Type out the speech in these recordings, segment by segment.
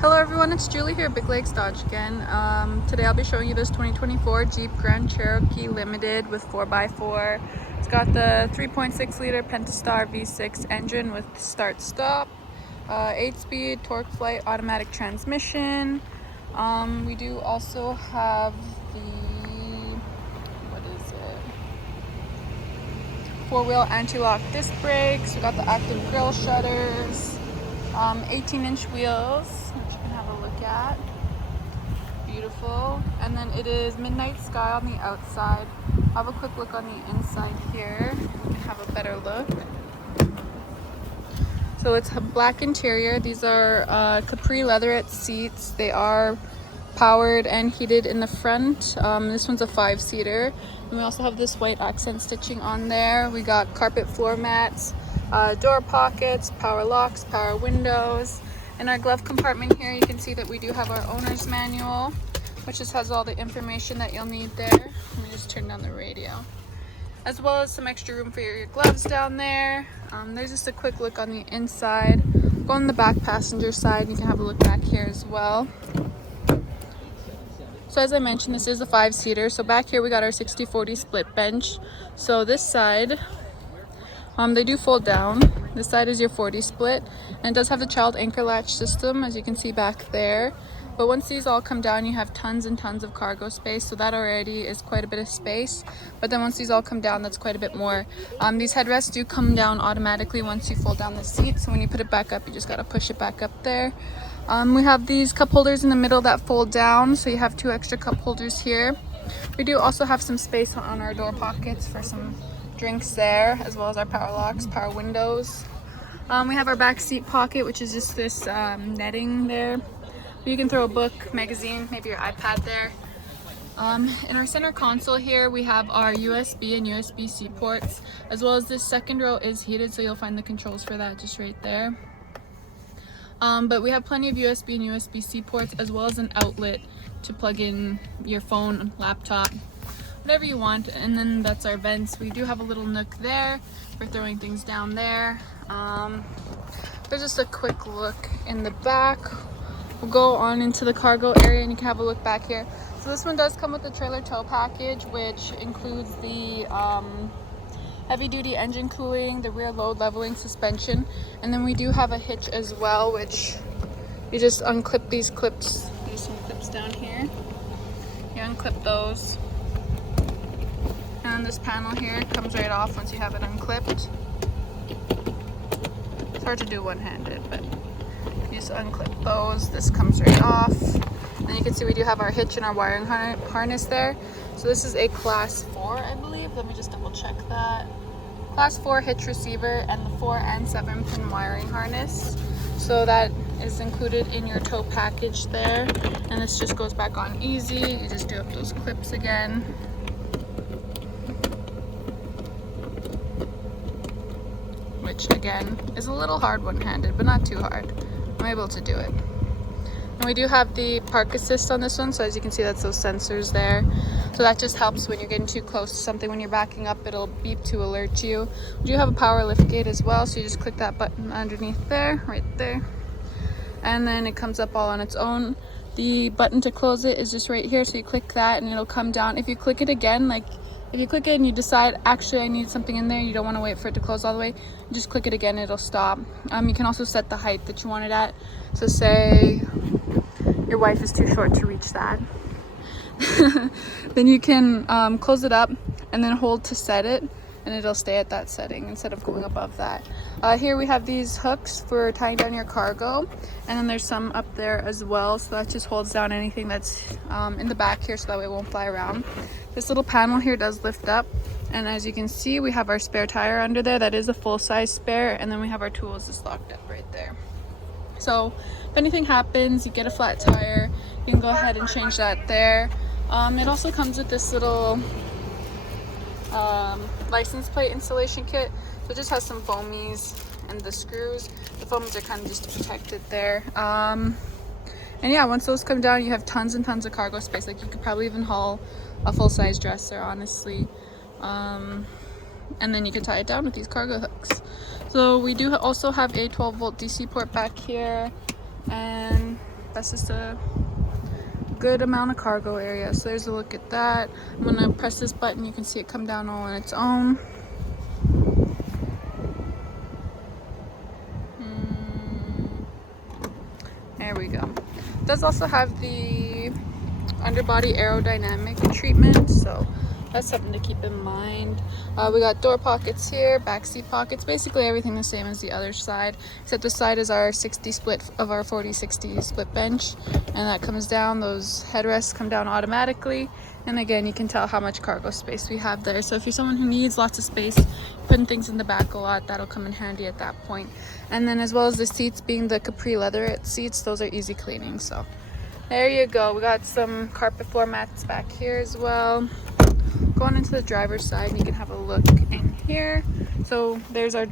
Hello everyone, it's Julie here at Big Lakes Dodge again. Today I'll be showing you this 2024 Jeep Grand Cherokee Limited with 4x4. It's got the 3.6 liter Pentastar V6 engine with start-stop, 8-speed torqueflite automatic transmission. We do also have the, what is it, 4-wheel anti-lock disc brakes. We got the active grille shutters. 18-inch wheels, which you can have a look at. Beautiful. And then it is midnight sky on the outside. I'll have a quick look on the inside here. We can have a better look. So it's a black interior. These are Capri leatherette seats. They are powered and heated in the front. This one's a 5-seater. And we also have this white accent stitching on there. We got carpet floor mats. Door pockets, power locks, power windows. In our glove compartment here, you can see that we do have our owner's manual, which just has all the information that you'll need there. Let me just turn down the radio. As well as some extra room for your gloves down there. There's just a quick look on the inside. Go on the back passenger side, you can have a look back here as well. So as I mentioned, this is a 5-seater. So back here we got our 60/40 split bench. So this side, they do fold down. This side is your 40 split, and it does have the child anchor latch system, as you can see back there. But once these all come down, you have tons and tons of cargo space, so that already is quite a bit of space. But then once these all come down, that's quite a bit more. These headrests do come down automatically once you fold down the seat, so when you put it back up, you just gotta push it back up there. We have these cup holders in the middle that fold down, so you have 2 extra cup holders here. We do also have some space on our door pockets for some drinks there, as well as our power locks, power windows. We have our back seat pocket, which is just this netting there. You can throw a book, magazine, maybe your iPad there. In our center console here, we have our USB and USB-C ports, as well as this second row is heated, so you'll find the controls for that just right there. But we have plenty of USB and USB-C ports, as well as an outlet to plug in your phone, laptop, whatever you want. And then that's our vents. We do have a little nook there for throwing things down there. There's just a quick look in the back. We'll go on into the cargo area and you can have a look back here. So this one does come with the trailer tow package, which includes the heavy duty engine cooling, the rear load leveling suspension, and then we do have a hitch as well, which you just unclip these clips. There's some clips down here. You unclip those. And this panel here comes right off once you have it unclipped. It's hard to do one-handed, but you just unclip those. This comes right off. And you can see we do have our hitch and our wiring harness there. So this is a class 4, I believe. Let me just double check that. Class 4 hitch receiver and the 4 and 7 pin wiring harness. So that is included in your tow package there. And this just goes back on easy. You just do up those clips again. Which again is a little hard one-handed, but not too hard. I'm able to do it. And we do have the park assist on this one, so as you can see, that's those sensors there. So that just helps when you're getting too close to something. When you're backing up, it'll beep to alert you. We do have a power lift gate as well, so you just click that button underneath there, right there, and then it comes up all on its own. The button to close it is just right here, so you click that and it'll come down. If you click it again, like if you click it and you decide, actually I need something in there, you don't want to wait for it to close all the way, just click it again, it'll stop. You can also set the height that you want it at. So say your wife is too short to reach that. Then you can close it up and then hold to set it, and it'll stay at that setting instead of going above that. Here we have these hooks for tying down your cargo, and then there's some up there as well, so that just holds down anything that's in the back here, so that way it won't fly around. This little panel here does lift up, and as you can see, we have our spare tire under there. That is a full-size spare, and then we have our tools just locked up right there. So if anything happens, you get a flat tire, you can go ahead and change that there. It also comes with this little license plate installation kit. So it just has some foamies and the screws. The foamies are kind of just to protect it there. And yeah, once those come down, you have tons and tons of cargo space. Like you could probably even haul a full-size dresser, honestly. And then you can tie it down with these cargo hooks. So we do also have a 12-volt DC port back here, and That's just a good amount of cargo area. So there's a look at that. I'm gonna press this button. You can see it come down all on its own. There we go. It does also have the underbody aerodynamic treatment, so that's something to keep in mind. We got door pockets here, back seat pockets, basically everything the same as the other side, except this side is our 60 split of our 40-60 split bench, and that comes down. Those headrests come down automatically, and again, you can tell how much cargo space we have there. So if you're someone who needs lots of space, putting things in the back a lot, that'll come in handy at that point. And then as well as the seats being the capri leatherette seats, those are easy cleaning. So there you go. We got some carpet floor mats back here as well. Going into the driver's side, you can have a look in here. So there's our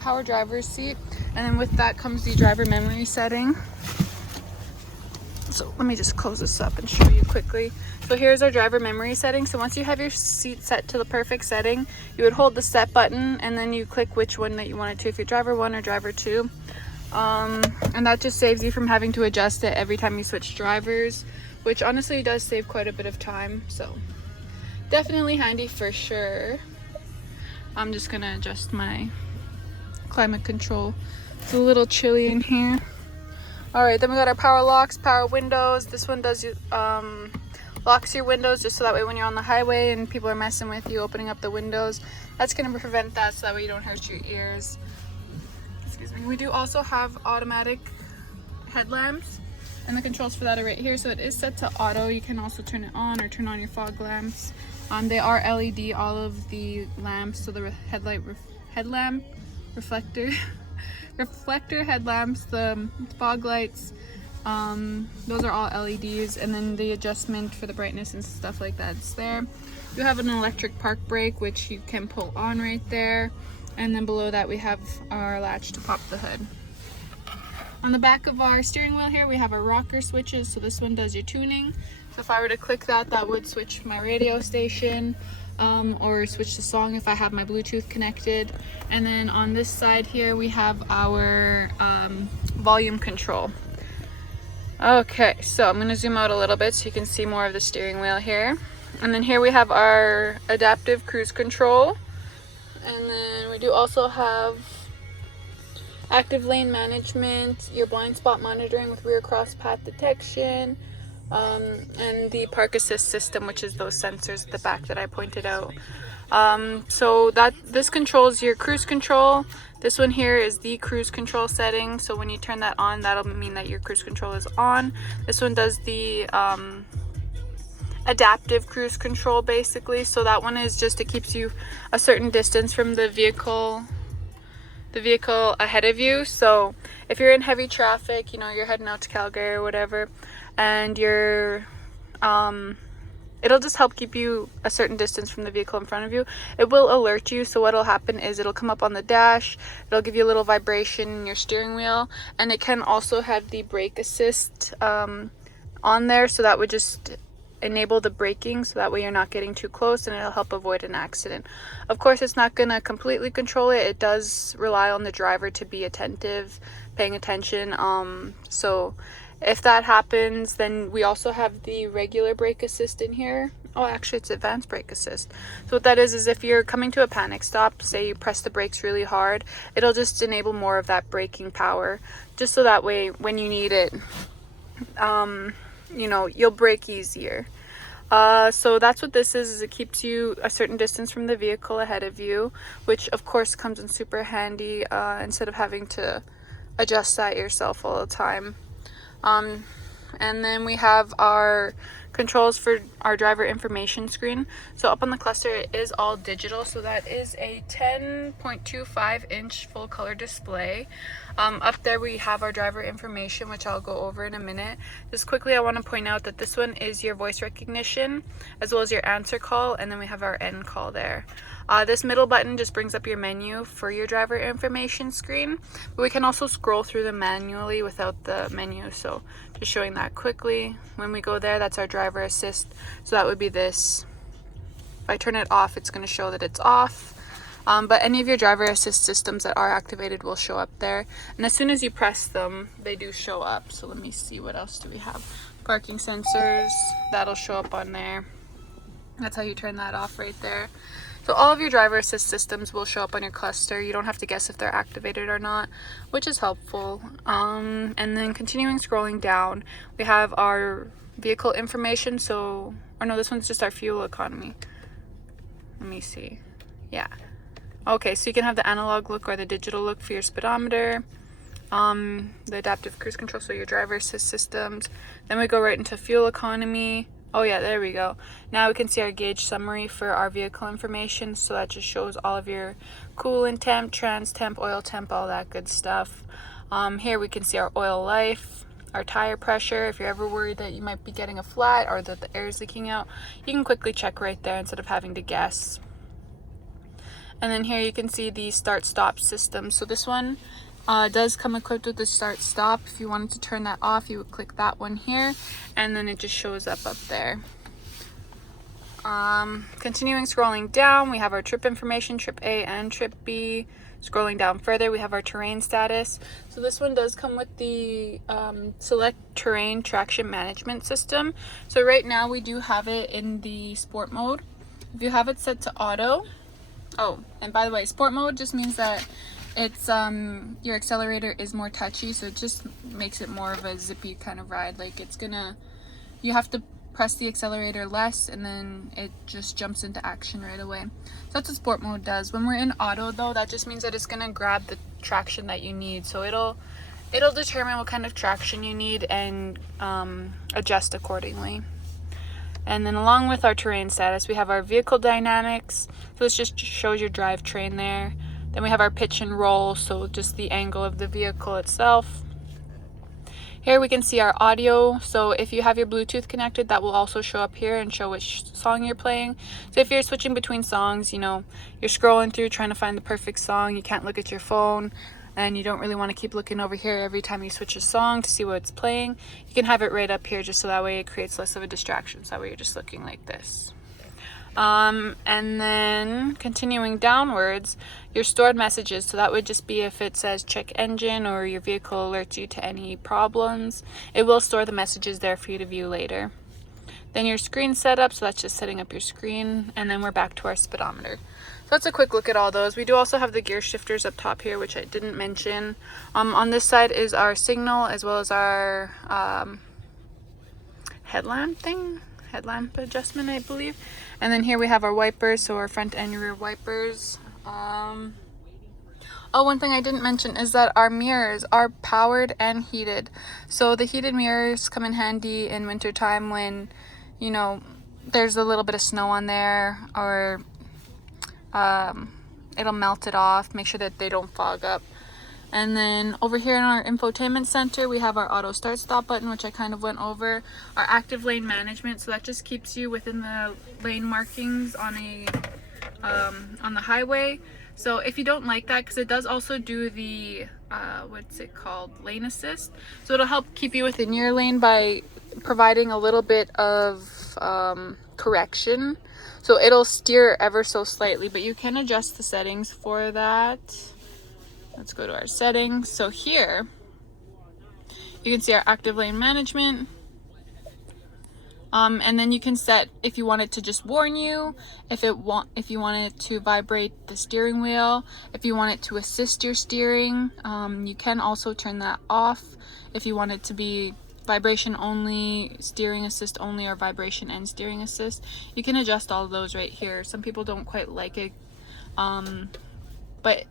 power driver's seat, and then with that comes the driver memory setting. So let me just close this up and show you quickly. So here's our driver memory setting. So once you have your seat set to the perfect setting, you would hold the set button and then you click which one that you want it to, if you're driver 1 or driver 2. And that just saves you from having to adjust it every time you switch drivers, which honestly does save quite a bit of time. So definitely handy for sure. I'm just gonna adjust my climate control. It's a little chilly in here. All right, then we got our power locks, power windows. This one does locks your windows just so that way when you're on the highway and people are messing with you, opening up the windows, that's gonna prevent that, so that way you don't hurt your ears. Excuse me. We do also have automatic headlamps, and the controls for that are right here. So it is set to auto. You can also turn it on or turn on your fog lamps. They are LED, all of the lamps. So the headlamp reflector reflector headlamps, the fog lights, those are all LEDs, and then the adjustment for the brightness and stuff like that's there. You have an electric park brake, which you can pull on right there, and then below that we have our latch to pop the hood. On the back of our steering wheel here, we have our rocker switches. So this one does your tuning. So if I were to click that, that would switch my radio station, or switch the song if I have my Bluetooth connected. And then on this side here, we have our volume control. Okay, so I'm going to zoom out a little bit so you can see more of the steering wheel here. And then here we have our adaptive cruise control. And then we do also have active lane management, your blind spot monitoring with rear cross path detection, and the park assist system, which is those sensors at the back that I pointed out. So this controls your cruise control. This one here is the cruise control setting. So when you turn that on, that'll mean that your cruise control is on. This one does the adaptive cruise control basically. So that one is just, it keeps you a certain distance from the vehicle ahead of you. So if you're in heavy traffic, you know, you're heading out to Calgary or whatever, and you're it'll just help keep you a certain distance from the vehicle in front of you. It will alert you. So what'll happen is it'll come up on the dash, it'll give you a little vibration in your steering wheel, and it can also have the brake assist on there, so that would just enable the braking, so that way you're not getting too close, and it'll help avoid an accident. Of course, it's not going to completely control it. It does rely on the driver to be attentive, paying attention. So if that happens, then we also have the regular brake assist in here. Oh, actually it's advanced brake assist. So what that is if you're coming to a panic stop, say you press the brakes really hard, it'll just enable more of that braking power, just so that way when you need it, you know, you'll brake easier. So that's what this is it keeps you a certain distance from the vehicle ahead of you, which of course comes in super handy, instead of having to adjust that yourself all the time. And then we have our controls for our driver information screen. So up on the cluster, it is all digital. So that is a 10.25 inch full color display. Up there we have our driver information, which I'll go over in a minute. Just quickly, I want to point out that this one is your voice recognition as well as your answer call, and then we have our end call there. This middle button just brings up your menu for your driver information screen, but we can also scroll through them manually without the menu. So just showing that quickly. When we go there, that's our driver assist. So that would be this. If I turn it off, it's going to show that it's off. But any of your driver assist systems that are activated will show up there. And as soon as you press them, they do show up. So let me see, what else do we have? Parking sensors, that'll show up on there. That's how you turn that off right there. So all of your driver assist systems will show up on your cluster. You don't have to guess if they're activated or not, which is helpful. And then continuing scrolling down, we have our vehicle information. So, or no, this one's just our fuel economy. Let me see. Yeah. Okay, so you can have the analog look or the digital look for your speedometer. The adaptive cruise control, so your driver assist systems. Then we go right into fuel economy. Oh yeah, there we go. Now we can see our gauge summary for our vehicle information. So that just shows all of your coolant temp, trans temp, oil temp, all that good stuff. Here we can see our oil life, our tire pressure. If you're ever worried that you might be getting a flat or that the air is leaking out, you can quickly check right there instead of having to guess. And then here you can see the start-stop system. So this one does come equipped with the start-stop. If you wanted to turn that off, you would click that one here, and then it just shows up there. Continuing scrolling down, we have our trip information, trip A and trip B. Scrolling down further, we have our terrain status. So this one does come with the select terrain traction management system. So right now we do have it in the sport mode. If you have it set to auto, oh, and by the way, sport mode just means that it's your accelerator is more touchy, so it just makes it more of a zippy kind of ride. Like you have to press the accelerator less and then it just jumps into action right away. So that's what sport mode does. When we're in auto though, that just means that it's gonna grab the traction that you need. So it'll determine what kind of traction you need and adjust accordingly. And then along with our terrain status, we have our vehicle dynamics. So this just shows your drivetrain there. Then we have our pitch and roll, so just the angle of the vehicle itself. Here we can see our audio. So if you have your Bluetooth connected, that will also show up here and show which song you're playing. So if you're switching between songs, you know, you're scrolling through trying to find the perfect song, you can't look at your phone, and you don't really want to keep looking over here every time you switch a song to see what's playing, you can have it right up here just so that way it creates less of a distraction. So that way you're just looking like this. And then continuing downwards, your stored messages. So that would just be if it says check engine or your vehicle alerts you to any problems, it will store the messages there for you to view later. Then your screen setup, so that's just setting up your screen, and then we're back to our speedometer. So that's a quick look at all those. We do also have the gear shifters up top here, which I didn't mention. On this side is our signal as well as our headlamp adjustment, I believe. And then here we have our wipers, so our front and rear wipers. Oh, one thing I didn't mention is that our mirrors are powered and heated. So the heated mirrors come in handy in wintertime when, you know, there's a little bit of snow on there, or it'll melt it off, make sure that they don't fog up. And then over here in our infotainment center, we have our auto start stop button, which I kind of went over. Our active lane management, so that just keeps you within the lane markings on the highway. So if you don't like that, because it does also do the what's it called, lane assist, so it'll help keep you within your lane by providing a little bit of correction. So it'll steer ever so slightly, but you can adjust the settings for that. Let's go to our settings. So here you can see our active lane management, and then you can set if you want it to just warn you, if you want it to vibrate the steering wheel, if you want it to assist your steering. You can also turn that off if you want it to be vibration only, steering assist only, or vibration and steering assist. You can adjust all of those right here. Some people don't quite like it, but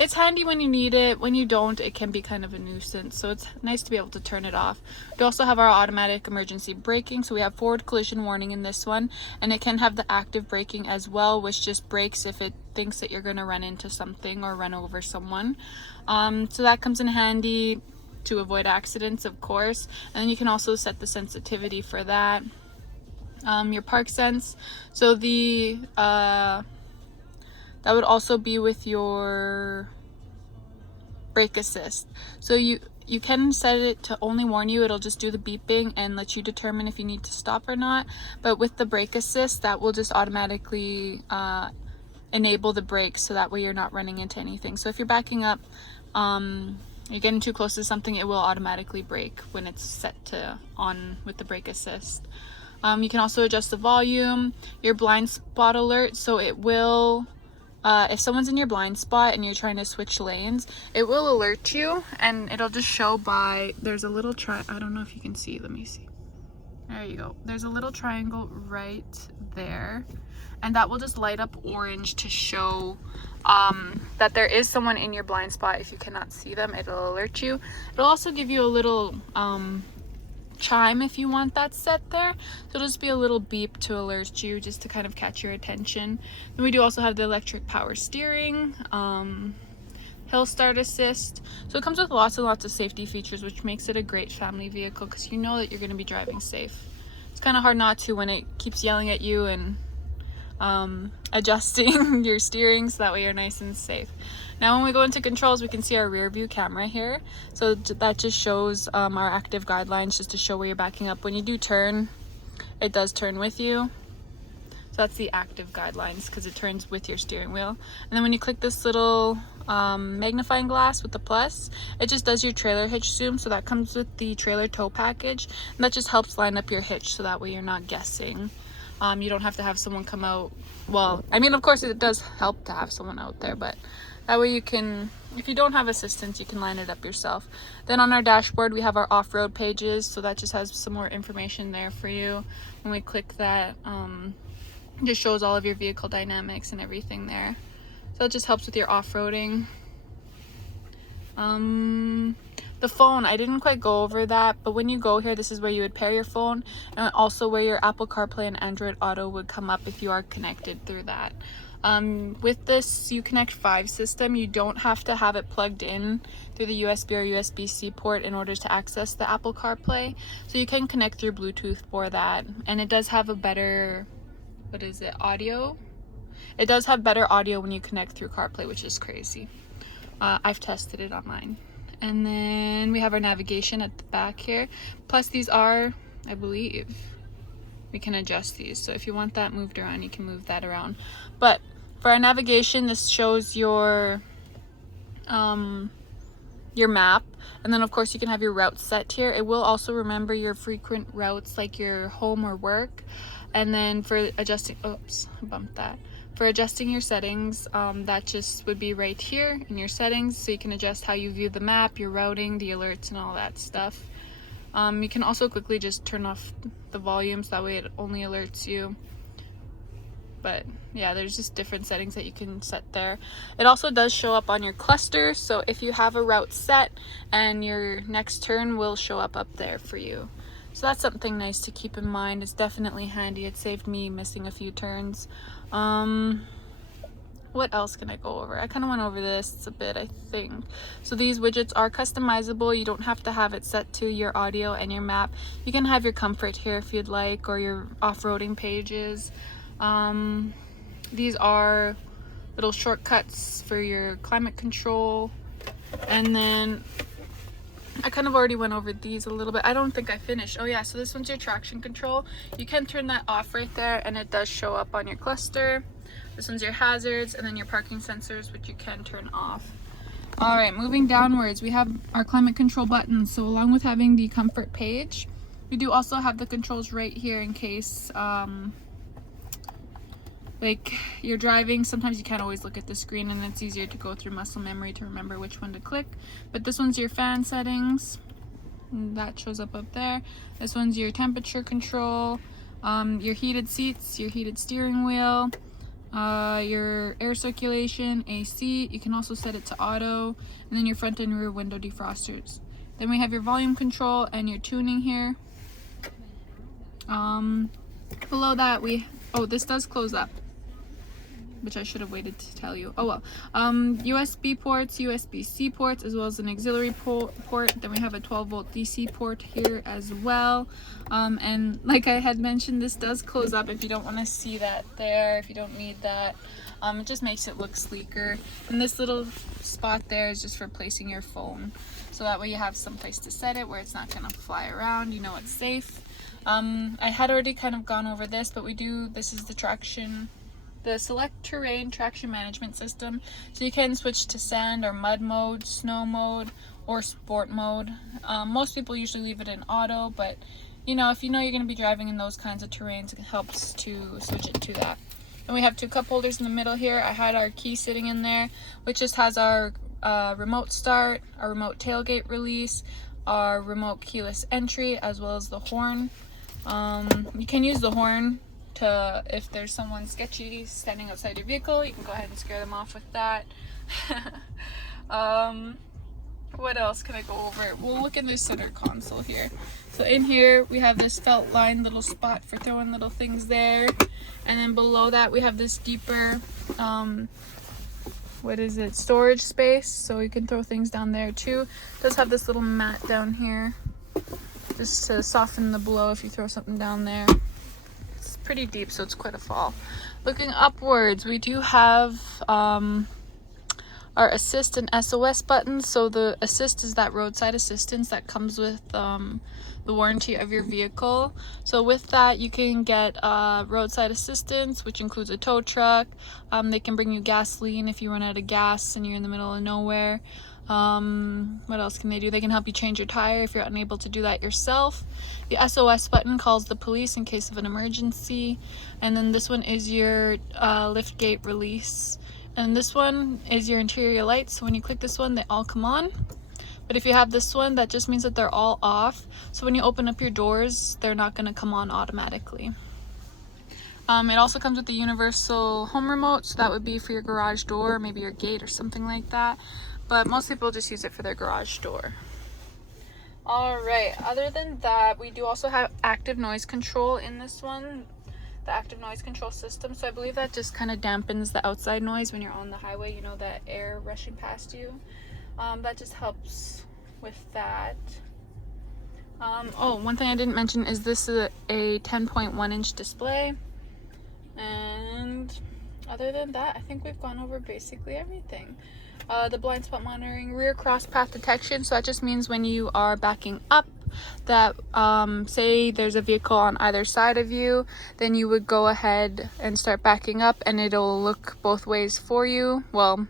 it's handy when you need it. When you don't, it can be kind of a nuisance, so it's nice to be able to turn it off. We also have our automatic emergency braking, so we have forward collision warning in this one, and it can have the active braking as well, which just brakes if it thinks that you're going to run into something or run over someone. So that comes in handy to avoid accidents, of course. And then you can also set the sensitivity for that. Your park sense, so the that would also be with your brake assist. So you can set it to only warn you. It'll just do the beeping and let you determine if you need to stop or not. But with the brake assist, that will just automatically enable the brakes so that way you're not running into anything. So if you're backing up, you're getting too close to something, it will automatically brake when it's set to on with the brake assist. You can also adjust the volume, your blind spot alert, so it will, if someone's in your blind spot and you're trying to switch lanes, it will alert you, and it'll just show by, there's a little I don't know if you can see, let me see. There you go. There's a little triangle right there, and that will just light up orange to show that there is someone in your blind spot. If you cannot see them, it'll alert you. It'll also give you a little chime if you want that set there, so it'll just be a little beep to alert you, just to kind of catch your attention. Then we do also have the electric power steering, hill start assist, so it comes with lots and lots of safety features, which makes it a great family vehicle because you know that you're going to be driving safe. It's kind of hard not to when it keeps yelling at you and adjusting your steering, so that way you're nice and safe. Now when we go into controls, we can see our rear view camera here, so that just shows our active guidelines, just to show where you're backing up. When you do turn, it does turn with you, so that's the active guidelines because it turns with your steering wheel. And then when you click this little magnifying glass with the plus, it just does your trailer hitch zoom, so that comes with the trailer tow package, and that just helps line up your hitch, so that way you're not guessing. You don't have to have someone come out. Well, I mean, of course it does help to have someone out there, but that way you can, if you don't have assistance, you can line it up yourself. Then on our dashboard, we have our off-road pages, so that just has some more information there for you. When we click that, it just shows all of your vehicle dynamics and everything there. So it just helps with your off-roading. The phone, I didn't quite go over that, but when you go here, this is where you would pair your phone, and also where your Apple CarPlay and Android Auto would come up if you are connected through that. With this Uconnect 5 system, you don't have to have it plugged in through the USB or USB-C port in order to access the Apple CarPlay, so you can connect through Bluetooth for that. And it does have a better, what is it, audio? It does have better audio when you connect through CarPlay, which is crazy. I've tested it on mine. And then we have our navigation at the back here. Plus these are, I believe, we can adjust these. So if you want that moved around, you can move that around. But for our navigation, this shows your map. And then of course you can have your routes set here. It will also remember your frequent routes, like your home or work. And then for adjusting, oops, I bumped that. For adjusting your settings, that just would be right here in your settings, so you can adjust how you view the map, your routing, the alerts, and all that stuff. You can also quickly just turn off the volumes, that way it only alerts you. But yeah, there's just different settings that you can set there. It also does show up on your cluster, so if you have a route set, and your next turn will show up there for you. So that's something nice to keep in mind. It's definitely handy. It saved me missing a few turns. What else can I go over? I kind of went over this a bit, I think. So these widgets are customizable. You don't have to have it set to your audio and your map. You can have your comfort here if you'd like, or your off-roading pages. These are little shortcuts for your climate control. And then I kind of already went over these a little bit. I don't think I finished. Oh yeah, so this one's your traction control. You can turn that off right there, and it does show up on your cluster. This one's your hazards, and then your parking sensors, which you can turn off. All right, moving downwards, we have our climate control buttons. So along with having the comfort page, we do also have the controls right here in case like you're driving. Sometimes you can't always look at the screen, and it's easier to go through muscle memory to remember which one to click. But this one's your fan settings, that shows up there. This one's your temperature control, your heated seats, your heated steering wheel, your air circulation, AC. You can also set it to auto, and then your front and rear window defrosters. Then we have your volume control and your tuning here. Below that this does close up, which I should have waited to tell you. Oh well. USB ports, USB-C ports, as well as an auxiliary port. Then we have a 12-volt DC port here as well. And like I had mentioned, this does close up if you don't want to see that there, if you don't need that. It just makes it look sleeker. And this little spot there is just for placing your phone. So that way you have some place to set it where it's not going to fly around. You know it's safe. I had already kind of gone over this, but this is the traction the select terrain traction management system, so you can switch to sand or mud mode, snow mode, or sport mode. Most people usually leave it in auto, but you know, if you know you're going to be driving in those kinds of terrains, it helps to switch it to that. And we have 2 cup holders in the middle here. I had our key sitting in there, which just has our remote start, our remote tailgate release, our remote keyless entry, as well as the horn. You can use the horn to, if there's someone sketchy standing outside your vehicle, you can go ahead and scare them off with that. What else can I go over? We'll look in this center console here. So in here we have this felt line little spot for throwing little things there, and then below that we have this deeper storage space, so you can throw things down there too. It does have this little mat down here just to soften the blow if you throw something down there. It's pretty deep, so it's quite a fall. Looking upwards, we do have our assist and SOS buttons. So the assist is that roadside assistance that comes with the warranty of your vehicle. So with that, you can get roadside assistance, which includes a tow truck. They can bring you gasoline if you run out of gas and you're in the middle of nowhere. What else can they do? They can help you change your tire if you're unable to do that yourself. The SOS button calls the police in case of an emergency. And then this one is your liftgate release. And this one is your interior lights. So when you click this one, they all come on. But if you have this one, that just means that they're all off. So when you open up your doors, they're not going to come on automatically. It also comes with the universal home remote. So that would be for your garage door, maybe your gate or something like that. But most people just use it for their garage door. Alright, other than that, we do also have active noise control in this one. The active noise control system. So I believe that just kind of dampens the outside noise when you're on the highway, you know, that air rushing past you. That just helps with that. Oh, one thing I didn't mention is this is a 10.1 inch display. And other than that, I think we've gone over basically everything. The blind spot monitoring, rear cross path detection. So that just means when you are backing up, that say there's a vehicle on either side of you, then you would go ahead and start backing up and it'll look both ways for you. Well,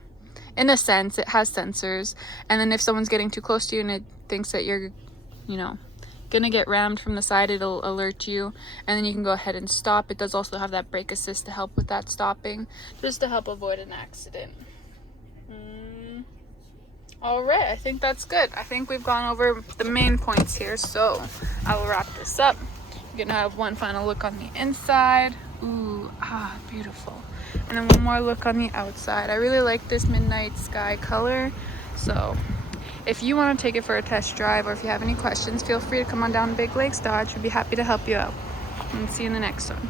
in a sense, it has sensors, and then if someone's getting too close to you and it thinks that you're, you know, gonna get rammed from the side, it'll alert you, and then you can go ahead and stop. It does also have that brake assist to help with that stopping, just to help avoid an accident. All right, I think that's good. I think we've gone over the main points here, so I will wrap this up. You're gonna have one final look on the inside. Ooh, beautiful. And then one more look on the outside. I really like this midnight sky color. So if you want to take it for a test drive, or if you have any questions, feel free to come on down to Big Lakes Dodge. We'd be happy to help you out. And see you in the next one.